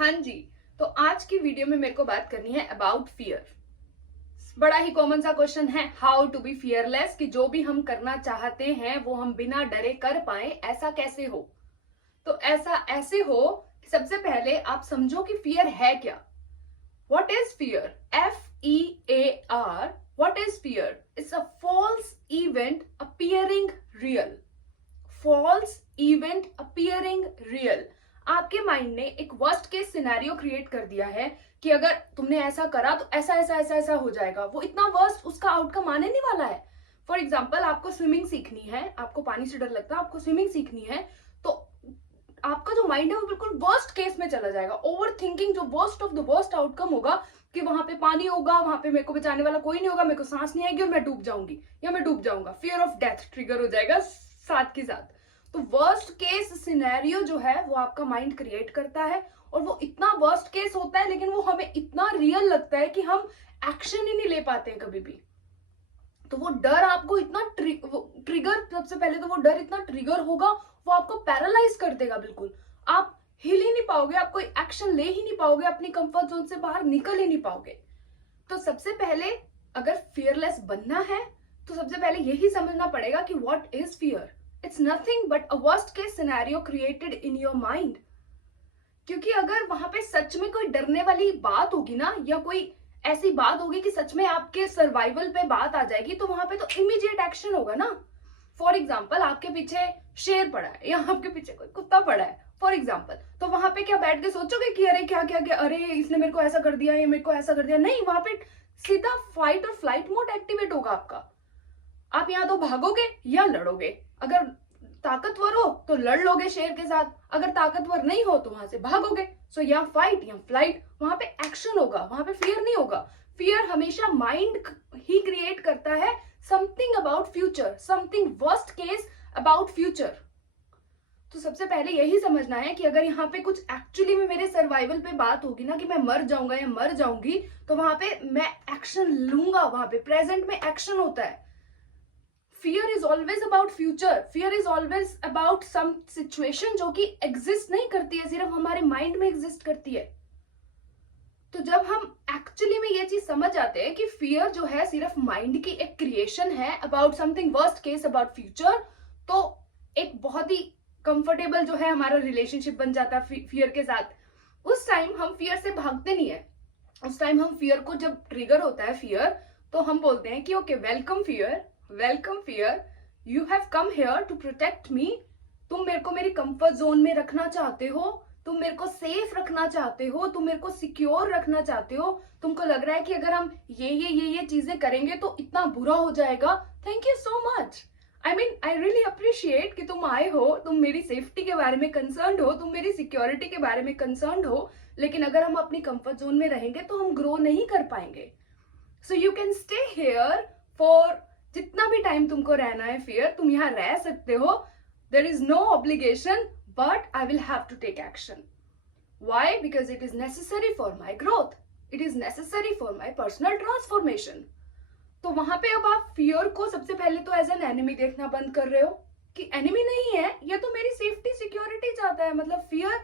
हाँ जी। तो आज की वीडियो में मेरे को बात करनी है अबाउट फियर। बड़ा ही कॉमन सा क्वेश्चन है, हाउ टू बी फियरलेस, कि जो भी हम करना चाहते हैं वो हम बिना डरे कर पाए, ऐसा कैसे हो। तो ऐसा ऐसे हो कि सबसे पहले आप समझो कि फियर है क्या। What is fear? F-E-A-R. What is fear? It's a false event appearing real. False event appearing real. आपके माइंड ने एक वर्स्ट केस सिनेरियो क्रिएट कर दिया है कि अगर तुमने ऐसा करा तो ऐसा ऐसा ऐसा ऐसा हो जाएगा। वो इतना वर्स्ट उसका आउटकम आने नहीं वाला है। फॉर एग्जाम्पल, आपको स्विमिंग सीखनी है, आपको पानी से डर लगता है, आपको स्विमिंग सीखनी है, तो आपका जो माइंड है वो बिल्कुल वर्स्ट केस में चला जाएगा। ओवर थिंकिंग, जो worst of the worst outcome होगा कि वहां पे पानी होगा, वहां पे मेरे को बचाने वाला कोई नहीं होगा, मेरे को सांस नहीं आएगी और मैं डूब जाऊंगी या मैं डूब जाऊंगा। फियर ऑफ डेथ ट्रिगर हो जाएगा साथ के साथ। तो वर्स्ट केस सिनेरियो जो है वो आपका माइंड क्रिएट करता है, और वो इतना वर्स्ट केस होता है लेकिन वो हमें इतना रियल लगता है कि हम एक्शन ही नहीं ले पाते हैं कभी भी। तो वो डर आपको इतना ट्रिगर, सबसे पहले तो वो डर इतना ट्रिगर होगा, वो आपको पैरालाइज कर देगा। बिल्कुल आप हिल ही नहीं पाओगे, आप कोई एक्शन ले ही नहीं पाओगे, अपनी कंफर्ट जोन से बाहर निकल ही नहीं पाओगे। तो सबसे पहले अगर फियरलेस बनना है तो सबसे पहले यही समझना पड़ेगा कि what is fear. It's nothing but a worst case scenario created in your mind. क्योंकि अगर वहां पे सच में कोई डरने वाली बात होगी ना, या कोई ऐसी बात होगी कि सच में आपके सर्वाइवल पे बात आ जाएगी, तो वहां पे तो इमीडिएट एक्शन होगा ना। फॉर एग्जाम्पल, आपके पीछे शेर पड़ा है या आपके पीछे कोई कुत्ता पड़ा है फॉर एग्जाम्पल, तो वहां पे क्या बैठ के सोचोगे कि अरे क्या क्या क्या, अरे इसने मेरे को ऐसा कर दिया, ये मेरे को ऐसा कर दिया? नहीं, वहां पे सीधा फाइट और फ्लाइट मोड एक्टिवेट होगा आपका। आप यहाँ तो भागोगे या लड़ोगे। अगर ताकतवर हो तो लड़ लोगे शेर के साथ, अगर ताकतवर नहीं हो तो वहां से भागोगे। सो या फाइट या फ्लाइट, वहां पे एक्शन होगा, वहां पे फियर नहीं होगा। फियर हमेशा माइंड ही क्रिएट करता है something about future, something worst case about future. तो सबसे पहले यही समझना है कि अगर यहाँ पे कुछ एक्चुअली में मेरे सर्वाइवल पे बात होगी ना, कि मैं मर जाऊंगा या मर जाऊंगी, तो वहां पे मैं एक्शन लूंगा। वहां पे प्रेजेंट में एक्शन होता है। Fear is always about future, fear is always about some situation जो कि एग्जिस्ट नहीं करती है, सिर्फ हमारे माइंड में एग्जिस्ट करती है। तो जब हम एक्चुअली में ये चीज समझ आते हैं कि फियर जो है सिर्फ माइंड की एक क्रिएशन है about something worst case about future, तो एक बहुत ही कंफर्टेबल जो है हमारा रिलेशनशिप बन जाता है फियर के साथ। उस टाइम हम फियर से भागते नहीं है। उस टाइम हम फियर को, जब ट्रिगर होता है फियर, तो हम बोलते हैं कि okay, welcome fear, welcome fear, you have come here to protect me. तुम मेरे को मेरी कंफर्ट जोन में रखना चाहते हो, तुम मेरे को सेफ रखना चाहते हो, तुम मेरे को सिक्योर रखना चाहते हो। तुमको लग रहा है कि अगर हम ये चीजें करेंगे तो इतना बुरा हो जाएगा। Thank you so much. I really appreciate कि तुम आए हो, तुम मेरी सेफ्टी के बारे में कंसर्न हो, तुम मेरी सिक्योरिटी के बारे में कंसर्न हो। लेकिन अगर हम अपनी कंफर्ट जोन में रहेंगे तो हम ग्रो नहीं कर पाएंगे। So you can stay here for जितना भी टाइम तुमको रहना है फियर, तुम यहाँ रह सकते हो। There is no obligation, but I will have to take action. Why? Because it is necessary for my growth. It is necessary for my personal transformation. तो वहां पे अब आप फियर को सबसे पहले तो एज एन एनिमी देखना बंद कर रहे हो कि एनिमी नहीं है, ये तो मेरी सेफ्टी सिक्योरिटी चाहता है। मतलब फियर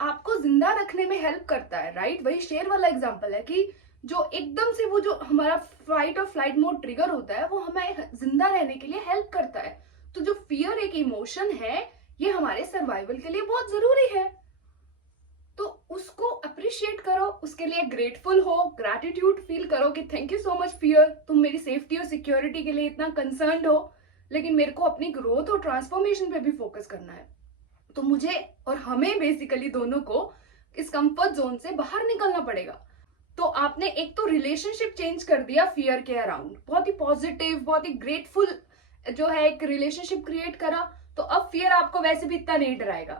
आपको जिंदा रखने में हेल्प करता है, राइट? वही शेर वाला एग्जांपल है कि जो एकदम से वो जो हमारा फाइट और फ्लाइट मोड ट्रिगर होता है, वो हमें जिंदा रहने के लिए हेल्प करता है। तो जो फियर एक इमोशन है, ये हमारे सर्वाइवल के लिए बहुत जरूरी है। तो उसको अप्रिशिएट करो, उसके लिए ग्रेटफुल हो, ग्रैटिट्यूड फील करो कि thank you so much fear, तुम मेरी सेफ्टी और सिक्योरिटी के लिए इतना कंसर्न्ड हो, लेकिन मेरे को अपनी ग्रोथ और ट्रांसफॉर्मेशन पे भी फोकस करना है। तो मुझे और हमें बेसिकली दोनों को इस कंफर्ट जोन से बाहर निकलना पड़ेगा। तो आपने एक तो रिलेशनशिप चेंज कर दिया फियर के अराउंड, बहुत ही पॉजिटिव, बहुत ही ग्रेटफुल जो है एक रिलेशनशिप क्रिएट करा, तो अब फियर आपको वैसे भी इतना नहीं डराएगा।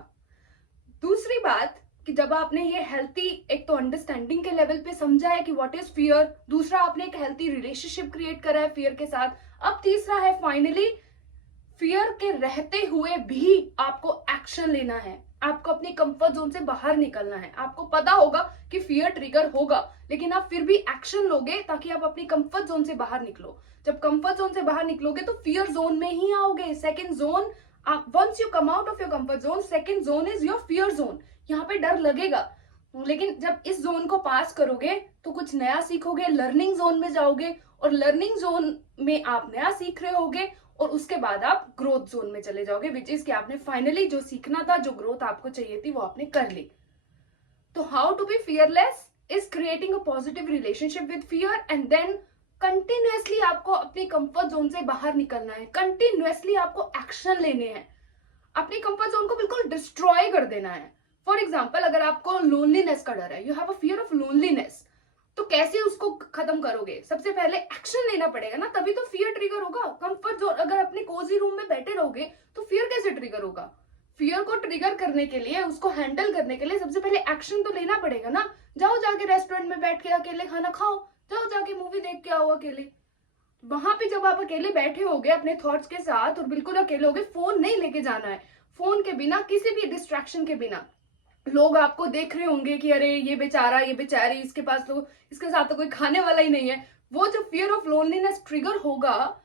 दूसरी बात कि जब आपने ये हेल्थी एक तो अंडरस्टैंडिंग के लेवल पे समझा है कि व्हाट इज फियर, दूसरा आपने एक हेल्थी रिलेशनशिप क्रिएट करा है फियर के साथ, अब तीसरा है फाइनली फियर के रहते हुए भी आपको एक्शन लेना है। आपको अपनी कंफर्ट जोन से बाहर निकलना है। आपको पता होगा कि फियर ट्रिगर होगा, लेकिन आप फिर भी एक्शन लोगे ताकि आप अपनी कंफर्ट जोन से बाहर निकलो। जब कंफर्ट जोन से बाहर निकलोगे तो फियर जोन में ही आओगे। Second zone, once you come out of your comfort zone, second zone is your fear zone. यहाँ पे डर लगेगा, लेकिन जब इस जोन को पास करोगे तो कुछ नया सीखोगे, लर्निंग जोन में जाओगे, और लर्निंग जोन में आप नया सीख रहे होगे, और उसके बाद आप ग्रोथ जोन में चले जाओगे, विच इज कि आपने फाइनली जो सीखना था, जो ग्रोथ आपको चाहिए थी, वो आपने कर ली। तो how to be fearless is creating a positive relationship with fear, and then continuously आपको अपनी कंफर्ट जोन से बाहर निकलना है, कंटिन्यूअसली आपको एक्शन लेने हैं, अपनी कंफर्ट जोन को बिल्कुल डिस्ट्रॉय कर देना है। फॉर एग्जाम्पल, अगर आपको लोनलीनेस का डर है, you have a fear of loneliness, तो कैसे उसको खत्म करोगे? सबसे पहले एक्शन लेना पड़ेगा ना, तभी तो फियर ट्रिगर होगा। कंफर्ट जोन, अगर अपने कोजी रूम में बैठे रहोगे तो फियर कैसे ट्रिगर होगा? फियर को ट्रिगर करने के लिए, उसको हैंडल करने के लिए सबसे पहले एक्शन तो लेना पड़ेगा ना। जाओ जाके रेस्टोरेंट में बैठ के अकेले खाना खाओ, जाओ जाके मूवी देख के आओ अकेले। वहां पे जब आप अकेले बैठे होगे अपने थॉट्स के साथ और बिल्कुल अकेले होगे, फोन नहीं लेके जाना है, फोन के बिना, किसी भी डिस्ट्रैक्शन के बिना। लोग आपको देख रहे होंगे कि अरे ये बेचारा, ये बेचारी, इसके पास तो, इसके साथ तो कोई खाने वाला ही नहीं है। वो जो फियर ऑफ लोनलीनेस ट्रिगर होगा,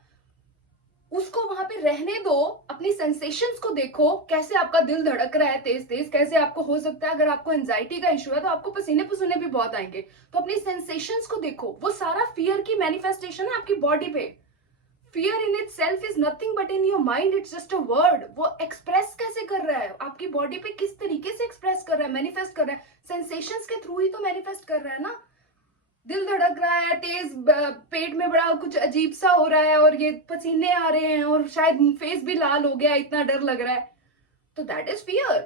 उसको वहां पे रहने दो, अपनी सेंसेशंस को देखो, कैसे आपका दिल धड़क रहा है तेज तेज, कैसे आपको हो सकता है, अगर आपको एंजाइटी का इशू है तो आपको पसीने पसीने भी बहुत आएंगे, तो अपनी सेंसेशंस को देखो, वो सारा फियर की मैनिफेस्टेशन है आपकी बॉडी पे। Fear in it self is nothing but in your mind, it's just a word. वो एक्सप्रेस कैसे कर रहा है आपकी बॉडी पे, किस तरीके से एक्सप्रेस कर रहा है, मैनिफेस्ट कर रहा है, सेंसेशंस के थ्रू ही तो मैनिफेस्ट कर रहा है ना। दिल धड़क रहा है तेज, पेट में बड़ा कुछ अजीब सा हो रहा है, और ये पसीने आ रहे हैं, और शायद फेस भी लाल हो गया, इतना डर लग रहा है, तो दैट इज फियर।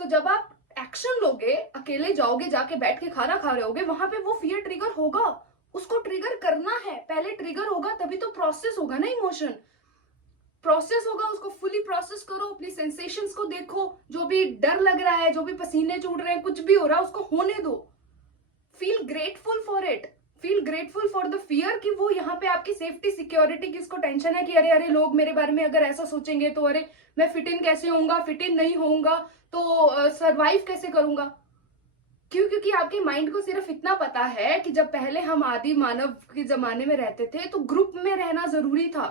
तो जब आप एक्शन लोगे, अकेले जाओगे, जाके बैठ के खाना खा रहे होगे, वहां पे वो फियर ट्रिगर होगा, उसको ट्रिगर करना है। पहले ट्रिगर होगा तभी तो प्रोसेस होगा ना, इमोशन प्रोसेस होगा, उसको फुली प्रोसेस करो, अपनी सेंसेशंस को देखो, जो भी डर लग रहा है, जो भी पसीने छूट रहे हैं, कुछ भी हो रहा है, उसको होने दो। Feel grateful for it, feel grateful for the fear कि वो यहाँ पे आपकी सेफ्टी सिक्योरिटी की उसको टेंशन है कि अरे अरे लोग मेरे बारे में अगर ऐसा सोचेंगे तो अरे मैं फिट इन कैसे होऊंगा, फिट इन नहीं होऊंगा तो सरवाइव कैसे करूंगा। क्यों? क्योंकि आपके माइंड को सिर्फ इतना पता है कि जब पहले हम आदि मानव के जमाने में रहते थे तो ग्रुप में रहना जरूरी था।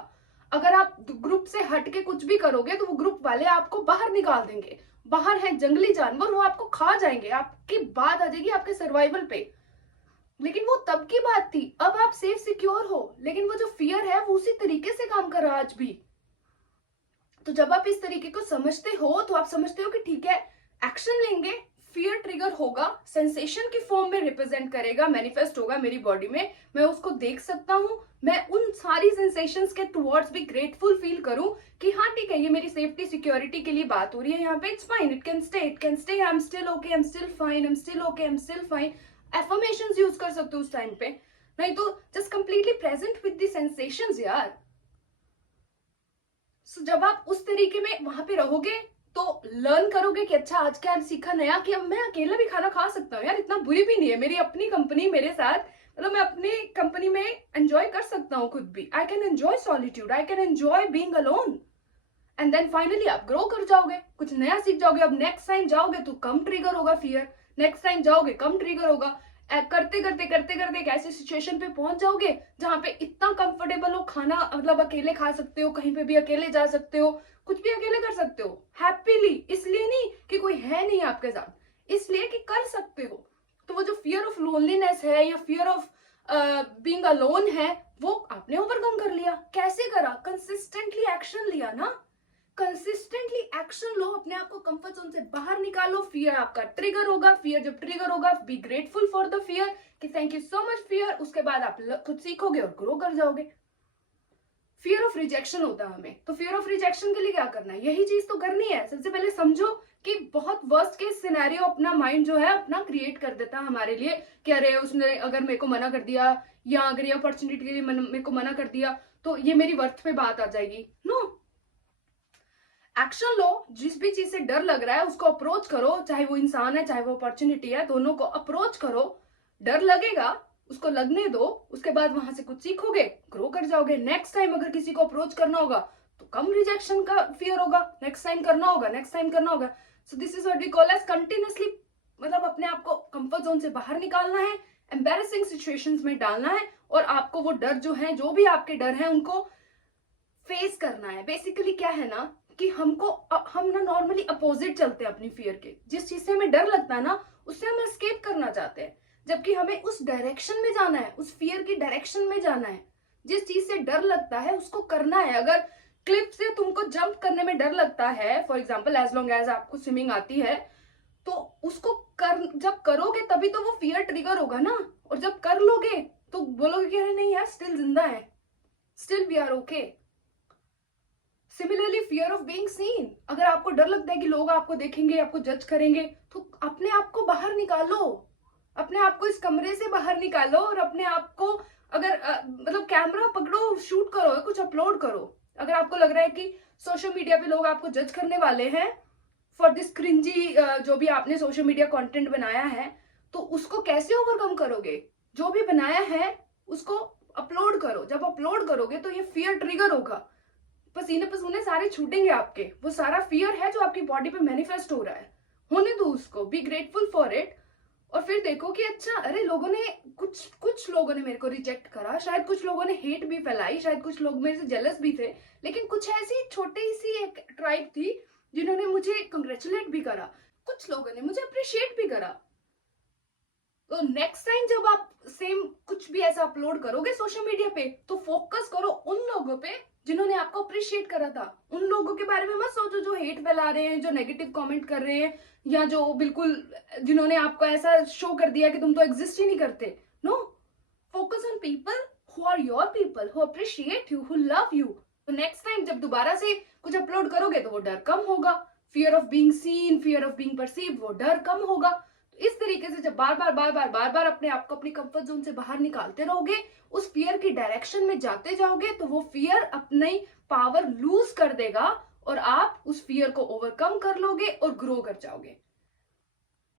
अगर आप ग्रुप से हट के कुछ भी करोगे तो वो ग्रुप वाले आपको बाहर निकाल देंगे। बाहर है जंगली जानवर, वो आपको खा जाएंगे, आपकी बात आ जाएगी आपके सर्वाइवल पे। लेकिन वो तब की बात थी, अब आप सेफ सिक्योर हो, लेकिन वो जो फियर है वो उसी तरीके से काम कर रहा है आज भी। तो जब आप इस तरीके को समझते हो तो आप समझते हो कि ठीक है, एक्शन लेंगे, फियर ट्रिगर होगा, सेंसेशन की फॉर्म में रिप्रेजेंट करेगा, मैनिफेस्ट होगा मेरी बॉडी में, मैं उसको देख सकता हूं, मैं उन सारी सेंसेशंस के टुवर्ड्स भी ग्रेटफुल फील करूं कि हाँ ठीक है, ये मेरी सेफ्टी सिक्योरिटी के लिए बात हो रही है यहाँ पे, it's fine, it can stay, I am still okay, I am still fine, I am still okay, I am still fine. Affirmations use कर सकते हो उस टाइम पे, नहीं तो just completely present with the sensations यार। So, जब आप उस तरीके में वहां पे रहोगे तो लर्न करोगे कि अच्छा आज क्या सीखा नया, कि अब मैं अकेला भी खाना खा सकता हूँ यार, इतना बुरी भी नहीं है मेरी अपनी कंपनी मेरे साथ, मतलब मैं अपनी कंपनी में एंजॉय कर सकता हूँ खुद भी। I can enjoy solitude, I can enjoy being alone. And then finally आप ग्रो कर जाओगे, कुछ नया सीख जाओगे। अब नेक्स्ट टाइम जाओगे तो कम ट्रिगर होगा फियर, नेक्स्ट टाइम जाओगे कम ट्रिगर होगा। करते करते करते करते एक ऐसी सिचुएशन पे पहुंच जाओगे जहां पे इतना कंफर्टेबल हो, खाना मतलब अकेले खा सकते हो, कहीं पे भी अकेले जा सकते हो, कुछ भी अकेले कर सकते हो हैप्पीली। इसलिए नहीं कि कोई है नहीं आपके साथ, इसलिए कि कर सकते हो। तो वो जो फियर ऑफ लोनलीनेस है या फियर ऑफ बीइंग अलोन है, वो आपने ओवरकम कर लिया। कैसे करा? कंसिस्टेंटली एक्शन लिया ना, कंसिस्टेंटली एक्शन लो, अपने आप को कंफर्ट जोन से बाहर निकालो, फियर आपका ट्रिगर होगा। फियर जब ट्रिगर होगा, be grateful for the fear कि thank you so much fear. उसके बाद आप खुद सीखोगे और ग्रो कर जाओगे। फियर ऑफ रिजेक्शन होता है हमें, तो फियर ऑफ रिजेक्शन के लिए क्या करना है? यही चीज तो करनी है। सबसे पहले समझो कि बहुत वर्स्ट केस सिनेरियो अपना माइंड जो है अपना क्रिएट कर देता है हमारे लिए कि अरे उसने अगर मेरे को मना कर दिया, या अगर ये अपॉर्चुनिटी के लिए मेरे को मना कर दिया तो ये मेरी वर्थ पे बात आ जाएगी। नो, एक्शन लो। जिस भी चीज से डर लग रहा है उसको अप्रोच करो, चाहे वो इंसान है चाहे वो अपॉर्चुनिटी है, दोनों को अप्रोच करो। डर लगेगा, उसको लगने दो, उसके बाद वहां से कुछ सीखोगे, ग्रो कर जाओगे। नेक्स्ट टाइम अगर किसी को अप्रोच करना होगा तो कम रिजेक्शन का फियर होगा, नेक्स्ट टाइम करना होगा, नेक्स्ट टाइम करना होगा। So this is what we call as continuously, मतलब अपने आप को कंफर्ट जोन से बाहर निकालना है, एम्बैरेसिंग सिचुएशंस में डालना है, और आपको वो डर जो है, जो भी आपके डर है, उनको फेस करना है। बेसिकली क्या है ना कि हम ना नॉर्मली अपोजिट चलते हैं अपनी फियर के। जिस चीज से हमें डर लगता है ना, उससे हम एस्केप जबकि हमें उस डायरेक्शन में जाना है, उस फियर की डायरेक्शन में जाना है। जिस चीज से डर लगता है उसको करना है। अगर क्लिफ से तुमको जंप करने में डर लगता है, for example as long as आपको स्विमिंग आती है, तो उसको जब करोगे तभी तो वो फियर ट्रिगर होगा ना। और जब कर लोगे तो बोलोगे कि अरे नहीं यार, स्टिल जिंदा है, still we are okay. Similarly fear of being seen, अगर आपको डर लगता है कि लोग आपको देखेंगे, आपको जज करेंगे, तो अपने आप को बाहर निकालो, अपने आप को इस कमरे से बाहर निकालो और अपने आप को अगर मतलब कैमरा पकड़ो, शूट करो, कुछ अपलोड करो। अगर आपको लग रहा है कि सोशल मीडिया पे लोग आपको जज करने वाले हैं फॉर दिस क्रिंजी जो भी आपने सोशल मीडिया कंटेंट बनाया है, तो उसको कैसे ओवरकम करोगे? जो भी बनाया है उसको अपलोड करो। जब अपलोड करोगे तो ये फियर ट्रिगर होगा, पसीने पसीने सारे छूटेंगे आपके। वो सारा फियर है जो आपकी बॉडी पे मैनिफेस्ट हो रहा है, होने दो उसको, बी ग्रेटफुल फॉर इट। और फिर देखो कि अच्छा, अरे लोगों ने कुछ लोगों ने मेरे को रिजेक्ट करा, शायद कुछ लोगों ने हेट भी फैलाई, शायद कुछ लोग मेरे से जेलस भी थे, लेकिन कुछ ऐसी छोटी सी एक ट्राइब थी जिन्होंने मुझे कंग्रेचुलेट भी करा, कुछ लोगों ने मुझे अप्रिशिएट भी करा। तो नेक्स्ट टाइम जब आप सेम कुछ भी ऐसा अपलोड करोगे सोशल मीडिया पे, तो फोकस करो उन लोगों पे जिन्होंने आपको अप्रिशिएट करा था। उन लोगों के बारे में मत सोचो जो हेट फैला रहे हैं, जो नेगेटिव कमेंट कर रहे हैं, या जो बिल्कुल जिन्होंने आपको ऐसा शो कर दिया कि तुम तो एग्जिस्ट ही नहीं करते। No, focus on people who are your people, who appreciate you, who love you. तो नेक्स्ट टाइम जब दोबारा से कुछ अपलोड करोगे तो वो डर कम होगा। Fear of being scene, fear of being perceived, वो डर कम होगा। तो इस तरीके से जब बार बार अपने आप को अपनी कंफर्ट जोन से बाहर निकालते रहोगे, उस फियर की डायरेक्शन में जाते जाओगे, तो वो फियर अपनी पावर लूज कर देगा और आप उस फियर को ओवरकम कर लोगे और ग्रो कर जाओगे।